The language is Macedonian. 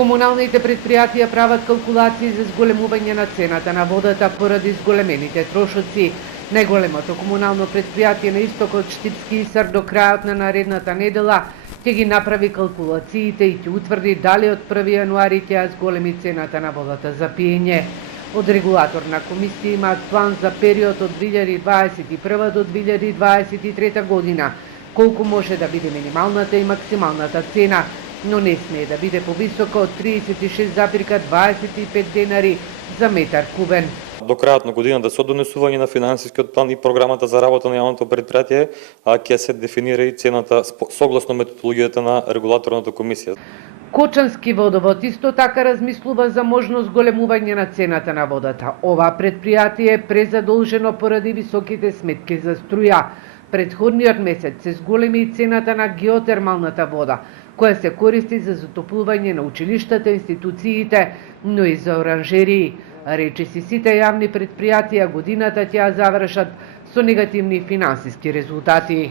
Комуналните предпријатија прават калкулации за зголемување на цената на водата поради зголемените трошоци. Најголемото комунално предпријатие на истокот Штипски Исар до крајот на наредната недела ќе ги направи калкулациите и ќе утврди дали од 1 јануари ќе ја зголеми цената на водата за пиење. Од регулаторна комисија имаат план за период од 2021 до 2023 година, колку може да биде минималната и максималната цена, но не смее да биде повисока од 36,25 денари за метар кубен. До крајот на годината со донесување на финансискиот план и програмата за работа на јавното предпријатие ќе се дефинира и цената согласно методологијата на регулаторната комисија. Кочански водовод исто така размислува за можност големување на цената на водата. Ова предпријатие е презадолжено поради високите сметки за струја. Претходниот месец се зголеми и цената на геотермалната вода, која се користи за затоплување на училиштата, институциите, но и за оранжерии. Речиси сите јавни предпријатија годината ќе ја завршат со негативни финансиски резултати.